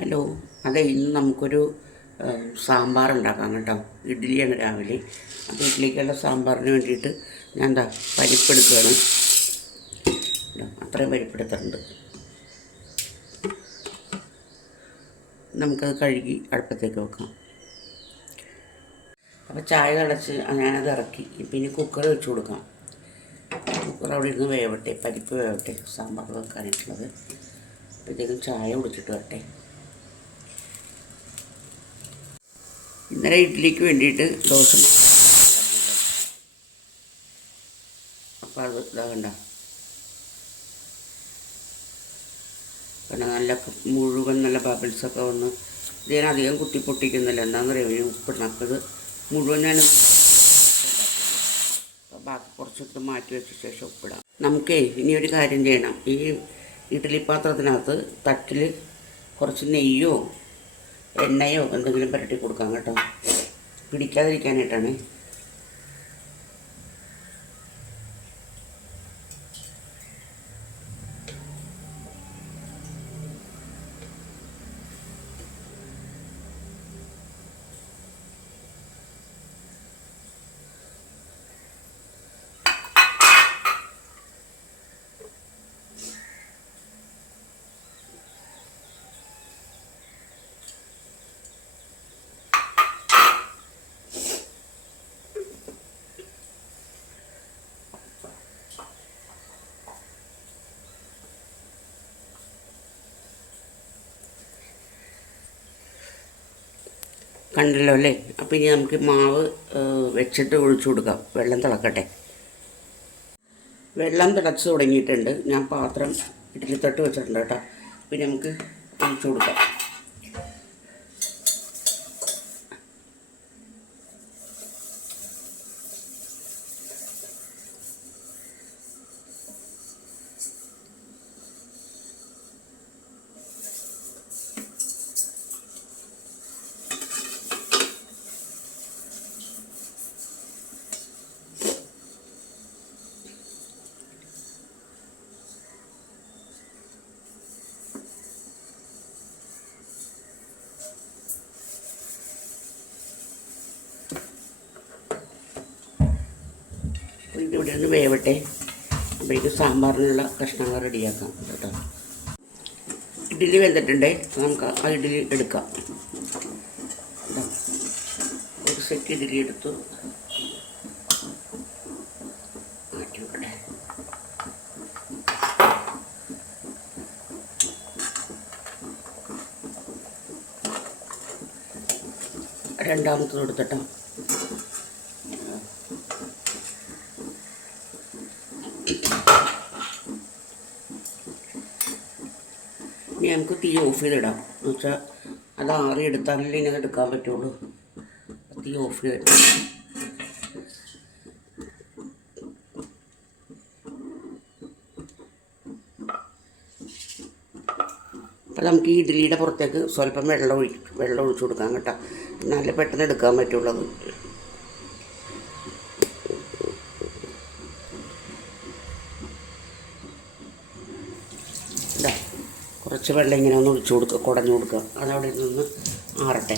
Hello. അതെ, ഇന്ന് നമുക്കൊരു സാമ്പാർ ഉണ്ടാക്കാം കേട്ടോ. ഇഡ്ഡലിയാണ് രാവിലെ. അപ്പോൾ ഇഡ്ഡലിക്കുള്ള സാമ്പാറിന് വേണ്ടിയിട്ട് ഞാൻ പരിപ്പെടുക്കുകയാണ്. അത്രയും പരിപ്പെടുത്തിട്ടുണ്ട്. നമുക്കത് കഴുകി അടുപ്പത്തേക്ക് വെക്കാം. അപ്പോൾ ചായ തിളച്ച് ഞാനത് ഇറക്കി. പിന്നെ കുക്കർ വെച്ച് കൊടുക്കാം. കുക്കർ അവിടെ ഇരുന്ന് വേവട്ടെ, പരിപ്പ് വേവട്ടെ, സാമ്പാർ വെക്കാനായിട്ടുള്ളത്. അപ്പോഴത്തേക്കും ചായ കുടിച്ചിട്ട് വരട്ടെ. ഇന്നലെ ഇഡ്ഡലിക്ക് വേണ്ടിയിട്ട് ദോശ അപ്പോൾ അത് ഇതാകണ്ട കാരണം മുഴുവൻ നല്ല ബബിൾസൊക്കെ വന്ന് ഇതിനധികം കുത്തി പൊട്ടിക്കുന്നില്ല. എന്താണെന്ന് അറിയാം, ഉപ്പിടണക്കത് മുഴുവൻ ഞാൻ അപ്പോൾ ബാക്കി കുറച്ചൊക്കെ മാറ്റി വെച്ച ശേഷം ഉപ്പിടാം. നമുക്കേ ഇനി ഒരു കാര്യം ചെയ്യണം. ഈ ഇഡ്ഡലി പാത്രത്തിനകത്ത് തട്ടിൽ കുറച്ച് നെയ്യോ എണ്ണയോ എന്തെങ്കിലും പുരട്ടി കൊടുക്കാം കേട്ടോ, പിടിക്കാതിരിക്കാനായിട്ടാണ്. കണ്ടല്ലോ അല്ലേ? അപ്പോൾ ഇനി നമുക്ക് മാവ് വെച്ചിട്ട് ഒഴിച്ചു കൊടുക്കാം. വെള്ളം തിളക്കട്ടെ. വെള്ളം തിളച്ച് തുടങ്ങിയിട്ടുണ്ട്. ഞാൻ പാത്രം ഇഡ്ഡലി തട്ട് വെച്ചിട്ടുണ്ട് കേട്ടോ. പിന്നെ നമുക്ക് ഒഴിച്ചു കൊടുക്കാം. ഇവിടെ ഒന്ന് വേവട്ടെ. അപ്പോഴേക്കും സാമ്പാറിനുള്ള കഷ്ണങ്ങൾ റെഡിയാക്കാം കേട്ടോ. ഇഡ്ഡലി വെന്തിട്ടുണ്ടേ. നമുക്ക് ആ ഇഡ്ഡലി എടുക്കാം. ഒരു സെറ്റ് ഇഡ്ഡലി എടുത്തു മാറ്റി വെക്കട്ടെ. രണ്ടാമത്തത് എടുത്തിട്ടോ. ഇനി നമുക്ക് തീ ഓഫ് ചെയ്തിടാം. എന്ന് വെച്ചാൽ അത് ആറി എടുത്താലല്ലേ ഇനി അത് എടുക്കാൻ പറ്റുള്ളൂ. തീ ഓഫ് ചെയ്തിട്ട് അപ്പോൾ നമുക്ക് ഈ ഇഡ്ഡലിയുടെ പുറത്തേക്ക് സ്വല്പം വെള്ളം ഒഴിച്ചു കൊടുക്കാം കേട്ടോ. എന്നാലേ പെട്ടെന്ന് എടുക്കാൻ പറ്റുള്ളൂ. കുറച്ച് വെള്ളം ഇങ്ങനെ ഒന്ന് ഒഴിച്ചു കൊടുക്കുക, കുടഞ്ഞു കൊടുക്കുക. അതവിടെ നിന്ന് ആറട്ടെ.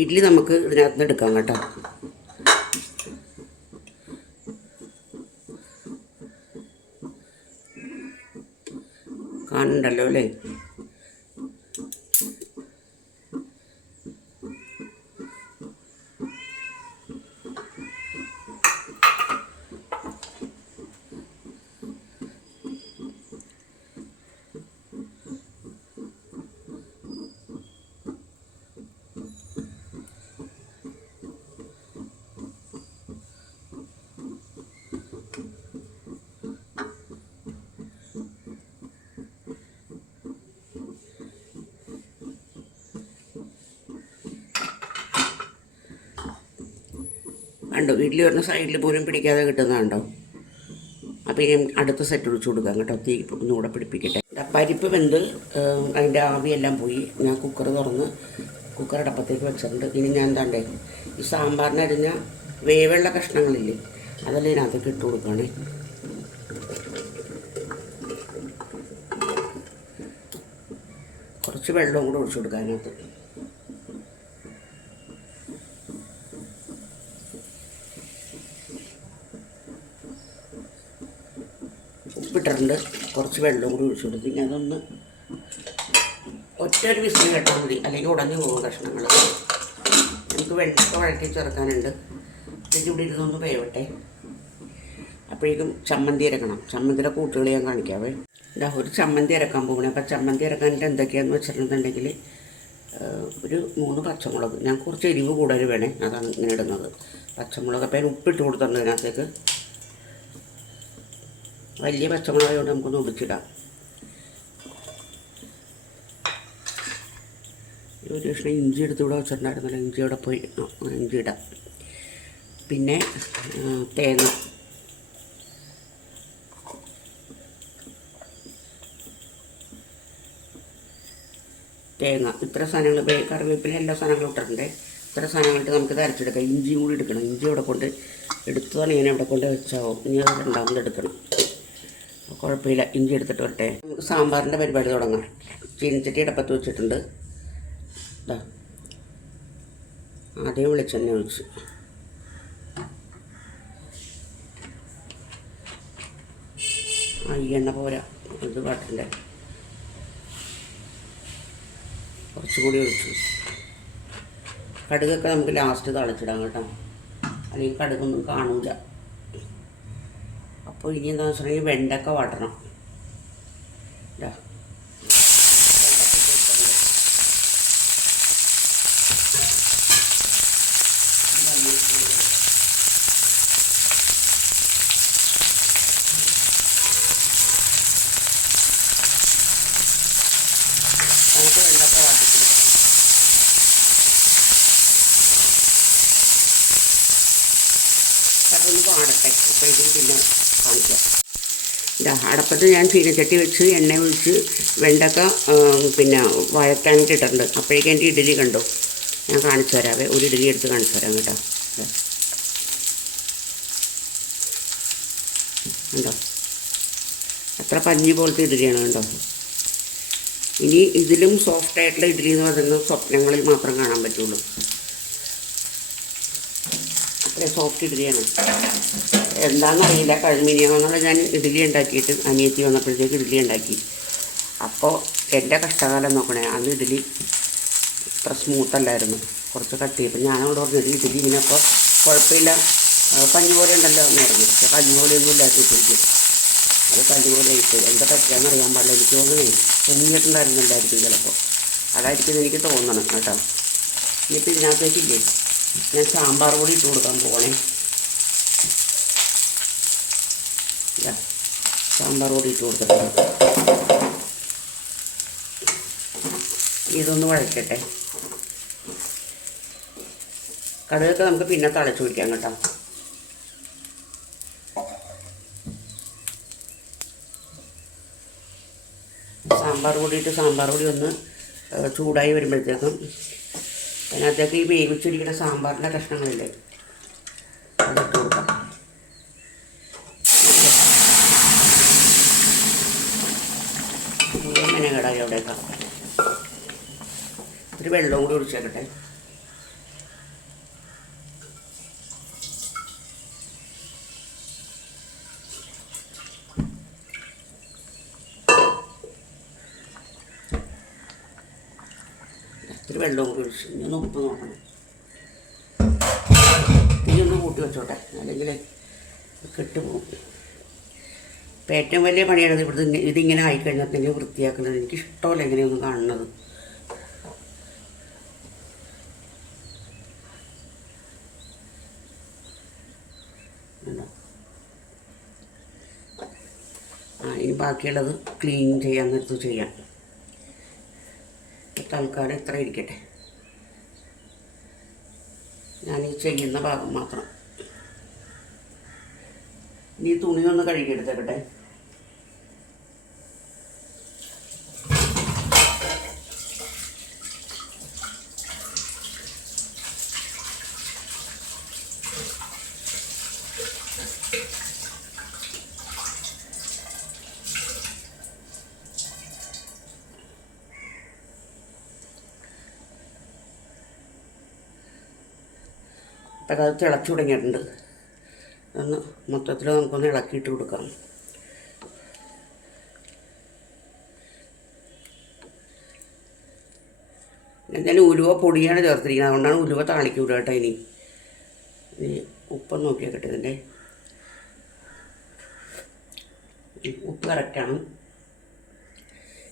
ഇഡ്ഡലി നമുക്ക് ഇതിനകത്ത് നിന്ന് എടുക്കാം കേട്ടോ. കാണണ്ടല്ലോ അല്ലേ? കണ്ടോ, ഇഡ്ഡലി പറഞ്ഞ സൈഡിൽ പോലും പിടിക്കാതെ കിട്ടുന്നതുണ്ടോ. അപ്പോൾ ഇനി അടുത്ത സെറ്റ് ഒഴിച്ചു കൊടുക്കാം കേട്ടോ. തീ ഒന്നുകൂടെ പിടിപ്പിക്കട്ടെ. പരിപ്പ് വെന്ത് അതിൻ്റെ ആവിയെല്ലാം പോയി. ഞാൻ കുക്കർ തുറന്ന് കുക്കർ അടപ്പത്തേക്ക് വെച്ചിട്ടുണ്ട്. ഇനി ഞാൻ എന്താണ്ടേ ഈ സാമ്പാറിനരിഞ്ഞ വേവുള്ള കഷ്ണങ്ങളില്ലേ, അതെല്ലാം ഇതിനകത്തേക്ക് ഇട്ട് കൊടുക്കുകയാണേ. കുറച്ച് വെള്ളവും കൂടെ ഒഴിച്ചു കൊടുക്കുക അതിനകത്ത്. ഉപ്പിട്ടിട്ടുണ്ട്, കുറച്ച് വെള്ളവും കൂടി ഒഴിച്ചു കൊടുത്ത് ഇനി അതൊന്ന് ഒറ്റൊരു വിസിൽ കേട്ടാൽ മതി, അല്ലെങ്കിൽ ഉടഞ്ഞു പോകും കഷ്ണങ്ങൾ. നമുക്ക് വെള്ളമൊക്കെ വഴറ്റി ചേർക്കാനുണ്ട്. ഇതിൻ്റെ ഇവിടെ ഇരുന്നൊന്ന് വേവട്ടെ. അപ്പോഴേക്കും ചമ്മന്തി അരക്കണം. ചമ്മന്തിയുടെ കൂട്ടുകൾ ഞാൻ കാണിക്കാവേ. ഇതാ ഒരു ചമ്മന്തി അരക്കാൻ പോകണേ. അപ്പോൾ ചമ്മന്തി അരക്കാനായിട്ട് എന്തൊക്കെയാണെന്ന് വെച്ചിട്ടുണ്ടെങ്കിൽ ഒരു 3 പച്ചമുളക്, ഞാൻ കുറച്ച് എരിവ് കൂടുതൽ വേണേ, അതാണ് ഇങ്ങനെ ഇടുന്നത്. പച്ചമുളക് അപ്പം ഉപ്പിട്ട് കൊടുത്തിട്ടുണ്ട് ഇതിനകത്തേക്ക്. വലിയ പച്ചമുളകായതുകൊണ്ട് നമുക്കൊന്ന് ഒടിച്ചിടാം. ഒരു കഷ്ണം ഇഞ്ചി എടുത്ത് ഇവിടെ വെച്ചിട്ടുണ്ടായിരുന്നല്ലോ, ഇഞ്ചി ഇവിടെ പോയി ഇഞ്ചി ഇടാം. പിന്നെ തേങ്ങ, ഇത്ര സാധനങ്ങൾ, കറിവേപ്പില എല്ലാ സാധനങ്ങളും ഇട്ടിട്ടുണ്ട്. ഇത്ര സാധനങ്ങളിട്ട് നമുക്ക് അരച്ചെടുക്കാം. ഇഞ്ചിയും കൂടി എടുക്കണം. ഇഞ്ചി ഇവിടെ കൊണ്ട് എടുത്തതാണ് ഞാൻ ഇവിടെ കൊണ്ട് വെച്ചാവും. ഇനി അത് രണ്ടാമത് എടുക്കണം. കുഴപ്പമില്ല, ഇഞ്ചി എടുത്തിട്ട് വരട്ടെ. നമുക്ക് സാമ്പാറിൻ്റെ പരിപാടി തുടങ്ങാം. ചീനിച്ചട്ടി അടപ്പത്ത് വെച്ചിട്ടുണ്ട്. ഇതാ ആദ്യം വെളിച്ചെണ്ണ ഒഴിച്ച്, ഈ എണ്ണ പോരാ, ഇത് പാട്ടിൻ്റെ കുറച്ചുകൂടി ഒഴിച്ചു. കടുകൊക്കെ നമുക്ക് ലാസ്റ്റ് തളിച്ചിടാം കേട്ടോ, അല്ലെങ്കിൽ കടുകൊന്നും കാണൂല. അപ്പോൾ ഇനി എന്താണെന്ന് വെച്ചിട്ടുണ്ടെങ്കിൽ വെണ്ടക്ക വാട്ടണം. ഇതാ നമുക്ക് വെണ്ടക്ക വാട്ടിച്ചെടുക്കാം. അതൊന്ന് വാടട്ടെ, അപ്പോഴേക്കും പിന്നെ കാണിക്കാം. ഇതാ അടപ്പത്ത് ഞാൻ ചീനച്ചട്ടി വെച്ച് എണ്ണ ഒഴിച്ച് വെണ്ടക്ക പിന്നെ വഴറ്റാനായിട്ട് ഇട്ടിട്ടുണ്ട്. അപ്പോഴേക്കും എൻ്റെ ഇഡ്ഡലി കണ്ടോ, ഞാൻ കാണിച്ചു തരാവേ. ഒരു ഇഡ്ഡലി എടുത്ത് കാണിച്ചു തരാം കേട്ടോ. കണ്ടോ, എത്ര പഞ്ഞി പോലത്തെ ഇഡ്ഡലിയാണ് കണ്ടോ. ഇനി ഇതിലും സോഫ്റ്റായിട്ടുള്ള ഇഡ്ഡലി എന്ന് പറയുന്നത് സ്വപ്നങ്ങളിൽ മാത്രം കാണാൻ പറ്റുള്ളൂ. അത്രയും സോഫ്റ്റ് ഇഡ്ഡലിയാണ്. എന്താണെന്നറിയില്ല, കഴിഞ്ഞ ഞാൻ ഇഡ്ഡലി ഉണ്ടാക്കിയിട്ട് അനിയത്തി വന്നപ്പോഴത്തേക്ക് ഇഡ്ഡലി ഉണ്ടാക്കി. അപ്പോൾ എൻ്റെ കഷ്ടകാലം നോക്കണേ, അന്ന് ഇഡ്ഡലി ഇത്ര സ്മൂത്തല്ലായിരുന്നു, കുറച്ച് കട്ട് ചെയ്യും. അപ്പോൾ ഞാനവിടെ പറഞ്ഞത് ഇഡ്ഡലി ഇങ്ങനെ അപ്പോൾ കുഴപ്പമില്ല, പഞ്ഞി പോലെ ഉണ്ടല്ലോ എന്ന് പറഞ്ഞു. പക്ഷേ പഞ്ഞി പോലെയൊന്നും ഇല്ലാത്ത ശരിക്കും അത് പഞ്ഞി പോലെ ആയിട്ട് എന്താ പറ്റുകയെന്ന് അറിയാൻ പാടില്ല. എനിക്ക് തോന്നണേ പൊങ്ങിയിട്ടുണ്ടായിരുന്നില്ലായിരിക്കും ചിലപ്പോൾ, അതായിരിക്കും എനിക്ക് തോന്നണം കേട്ടോ. എന്നിട്ട് ഇതിനകത്തേക്കില്ലേ ഞാൻ സാമ്പാർ പൊടി ഇട്ട് കൊടുക്കാൻ പോകണേ. സാമ്പാർ പൊടി ഇട്ട് കൊടുത്തിട്ടുണ്ട്. ഇതൊന്ന് വഴക്കട്ടെ. കടുകൊക്കെ നമുക്ക് പിന്നെ തളച്ച് ഒഴിക്കാം കേട്ടോ. സാമ്പാർ പൊടി ഒന്ന് ചൂടായി വരുമ്പോഴത്തേക്കും അതിനകത്തേക്ക് ഈ വേവിച്ചിരിക്കുന്ന സാമ്പാറിൻ്റെ കഷ്ണങ്ങളില്ലേ അതിട്ട് കൊടുക്കാം. മെനകടായി അവിടേക്കാം. ഒരു വെള്ളവും കൂടി ഒഴിച്ചേക്കട്ടെ. ഒരു വെള്ളവും കൂടി ഒഴിച്ച് ഇനി ഒന്ന് ഉപ്പ് നോക്കണം. തീയൊന്ന് കൂട്ടി വെച്ചോട്ടെ, അല്ലെങ്കിൽ കെട്ടുപോകും. ഇപ്പം ഏറ്റവും വലിയ പണിയാണ് ഇവിടുത്തെ ഇതിങ്ങനെ ആയിക്കഴിഞ്ഞാൽ തന്നെ വൃത്തിയാക്കുന്നത്. എനിക്കിഷ്ടമല്ല ഇങ്ങനെയൊന്നും കാണുന്നത്. ഇനി ബാക്കിയുള്ളത് ക്ലീൻ ചെയ്യാൻ നേരത്ത് ചെയ്യാം. തൽക്കാലം ഇത്ര ഇരിക്കട്ടെ, ഞാനീ ചെയ്യുന്ന ഭാഗം മാത്രം. ഇനി തുണിയൊന്ന് കഴുകിയെടുത്തേക്കട്ടെ. അപ്പം അത് തിളച്ചു തുടങ്ങിയിട്ടുണ്ട്. ഒന്ന് മൊത്തത്തിൽ നമുക്കൊന്ന് ഇളക്കിയിട്ട് കൊടുക്കാം. എന്തായാലും ഉലുവ പൊടിയാണ് ചേർത്തിരിക്കുന്നത്, അതുകൊണ്ടാണ് ഉലുവ താളിക്കൂല കേട്ടോ. ഇനി ഉപ്പൊന്ന് നോക്കിയാൽ ഇതിൻ്റെ ഉപ്പ് കറക്റ്റാണ്.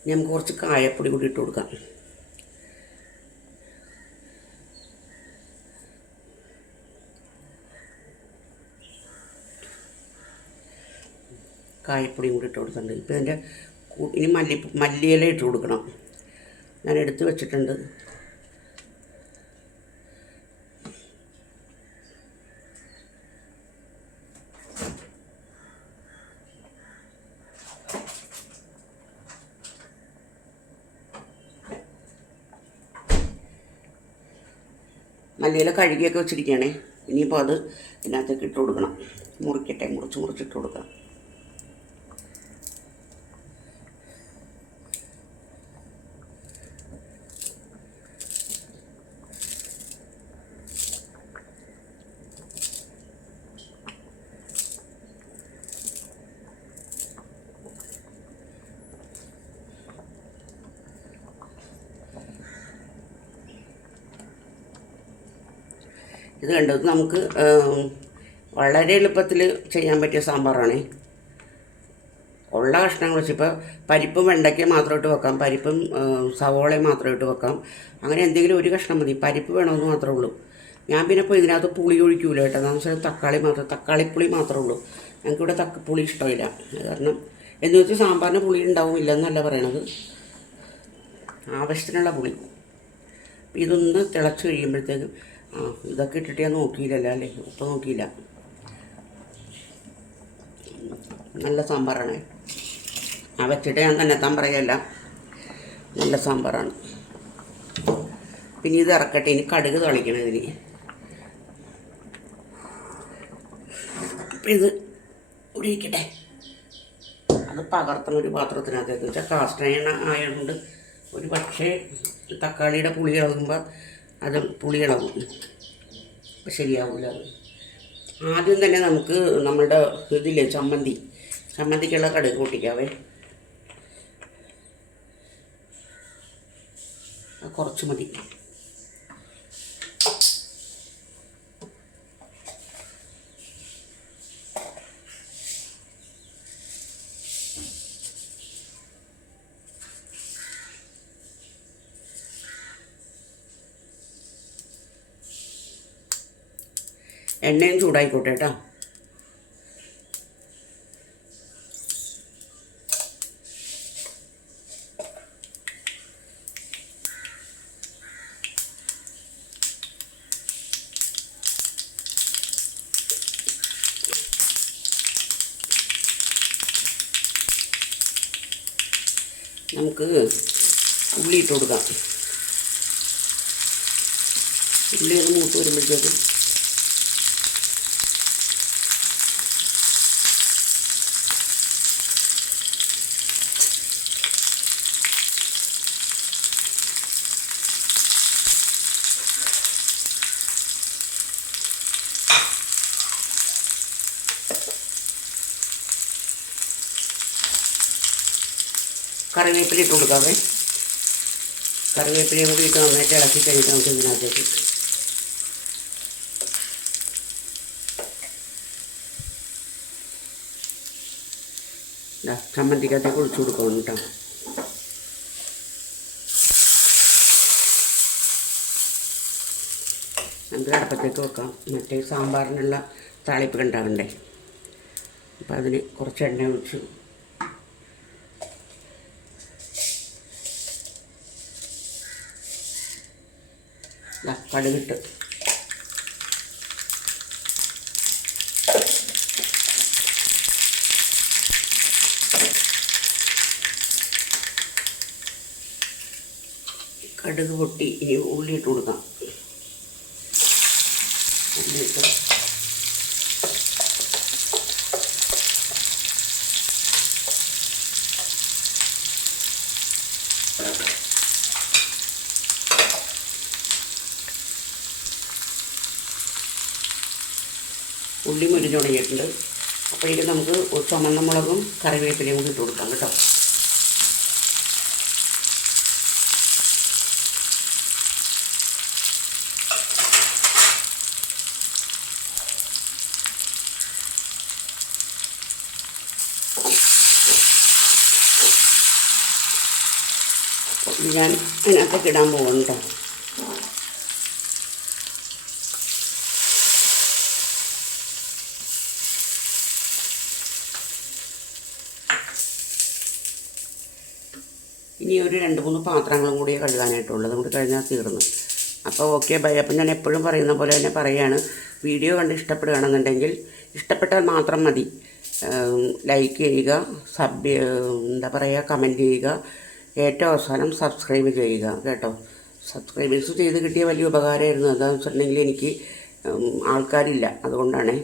ഇനി നമുക്ക് കുറച്ച് കായപ്പൊടി കൂടി ഇട്ട് കൊടുക്കാം. കായപ്പൊടിയും കൂടി ഇട്ട് കൊടുത്തിട്ടുണ്ട്. ഇപ്പോൾ ഇതിൻ്റെ ഇനി മല്ലിയില ഇട്ട് കൊടുക്കണം. ഞാൻ എടുത്ത് വെച്ചിട്ടുണ്ട്. മല്ലിയില കഴുകിയൊക്കെ വെച്ചിരിക്കുകയാണേ. ഇനിയിപ്പോൾ അത് ഇതിനകത്തേക്ക് ഇട്ട് കൊടുക്കണം. മുറിച്ചിട്ട് കൊടുക്കാം. ഇത് കണ്ടത് നമുക്ക് വളരെ എളുപ്പത്തിൽ ചെയ്യാൻ പറ്റിയ സാമ്പാറാണ്. ഉള്ള കഷ്ണങ്ങൾ വെച്ച് ഇപ്പോൾ പരിപ്പും വെണ്ടയ്ക്ക മാത്രം ഇട്ട് വെക്കാം, പരിപ്പും സവോളയും മാത്രം ഇട്ട് വെക്കാം. അങ്ങനെ എന്തെങ്കിലും ഒരു കഷ്ണം മതി. പരിപ്പ് വേണമെന്ന് മാത്രമേ ഉള്ളൂ. ഞാൻ പിന്നെ ഇപ്പോൾ ഇതിനകത്ത് പുളി ഒഴിക്കൂല കേട്ടോ. എന്താണെന്ന് വെച്ചാൽ തക്കാളിപ്പുളി മാത്രമേ ഉള്ളൂ. ഞങ്ങൾക്കിവിടെ പുളി ഇഷ്ടമില്ല. അത് കാരണം എന്ന് വെച്ചാൽ സാമ്പാറിന് പുളി ഉണ്ടാവില്ലെന്നല്ല പറയണത്, ആവശ്യത്തിനുള്ള പുളി. ഇതൊന്ന് തിളച്ച് കഴിയുമ്പോഴത്തേക്കും ഇതൊക്കെ ഇട്ടിട്ട് ഞാൻ നോക്കിയില്ലല്ലോ അല്ലേ, ഉപ്പ് നോക്കിയില്ല. നല്ല സാമ്പാറാണ്. വെച്ചിട്ട് ഞാൻ തന്നെത്താൻ പറയല്ല, നല്ല സാമ്പാറാണ്. പിന്നെ ഇത് ഇറക്കട്ടെ. ഇനി കടുക് തളിക്കണം ഇതിന്. അപ്പം ഇത് ഒഴിക്കട്ടെ. അത് പകർത്തണം ഒരു പാത്രത്തിനകത്തേക്ക്. വെച്ചാൽ കാസ്റ്റ് അയൺ ആയതുകൊണ്ട് ഒരു പക്ഷേ തക്കാളിയുടെ പുളി ഇളകുമ്പോൾ അത് പുളി ഇളകും, അപ്പം ശരിയാവില്ല അത്. ആദ്യം തന്നെ നമുക്ക് നമ്മളുടെ ഇതില്ലേ ചമ്മന്തിക്കുള്ള കടുക് പൊട്ടിക്കാവേ. കുറച്ച് മതി. എണ്ണയും ചൂടായിക്കോട്ടെ കേട്ടോ. നമുക്ക് ഉള്ളി ഇട്ട് കൊടുക്കാം. ഉള്ളി അത് മൂത്ത് വരുമ്പോഴത്തേക്കും കറിവേപ്പില ഇട്ട് കൊടുക്കാവേ. കറിവേപ്പിലയും കൂടി ഇട്ട് നന്നായിട്ട് ഇളക്കി കഴിഞ്ഞിട്ട് നമുക്ക് ഇതിനകത്തേക്ക് ചമ്മന്തിക്കകത്തേക്ക് ഒഴിച്ചു കൊടുക്കണം കേട്ടോ. നമുക്ക് അടുപ്പത്തേക്ക് വെക്കാം. മറ്റേ സാമ്പാറിനുള്ള താളിപ്പ് ഉണ്ടാകണ്ടേ. അപ്പം അതിന് കുറച്ച് എണ്ണ ഒഴിച്ച് കടുകിട്ട് കടുക് പൊട്ടി ഇനി ഉള്ളി ഇട്ട് കൊടുക്കാം. ഉള്ളിയിട്ട് ഉള്ളി മുരിഞ്ഞ് തുടങ്ങിയിട്ടുണ്ട്. അപ്പോഴേക്കും നമുക്ക് ചുമന്ന മുളകും കറിവേപ്പിലയും കൂടി ഇട്ട് കൊടുക്കാം കേട്ടോ. ഞാൻ അതിനകത്തേക്ക് ഇടാൻ പോകും കേട്ടോ. ഇനി ഒരു 2-3 പാത്രങ്ങളും കൂടി കഴുകാനായിട്ടുള്ളത് കൂടി കഴിഞ്ഞാൽ തീർന്നു. അപ്പോൾ ഓക്കെ ബൈ. അപ്പം ഞാൻ എപ്പോഴും പറയുന്ന പോലെ തന്നെ പറയുകയാണ്, വീഡിയോ കണ്ട് ഇഷ്ടപ്പെടുകയാണെന്നുണ്ടെങ്കിൽ ഇഷ്ടപ്പെട്ടാൽ മാത്രം മതി. ലൈക്ക് ചെയ്യുക, എന്താ പറയുക, കമൻറ്റ് ചെയ്യുക, ഏറ്റവും അവസാനം സബ്സ്ക്രൈബ് ചെയ്യുക കേട്ടോ. സബ്സ്ക്രൈബേഴ്സ് ചെയ്ത് കിട്ടിയ വലിയ ഉപകാരമായിരുന്നു. എന്താണെന്ന് വെച്ചിട്ടുണ്ടെങ്കിൽ എനിക്ക് ആൾക്കാരില്ല, അതുകൊണ്ടാണ്.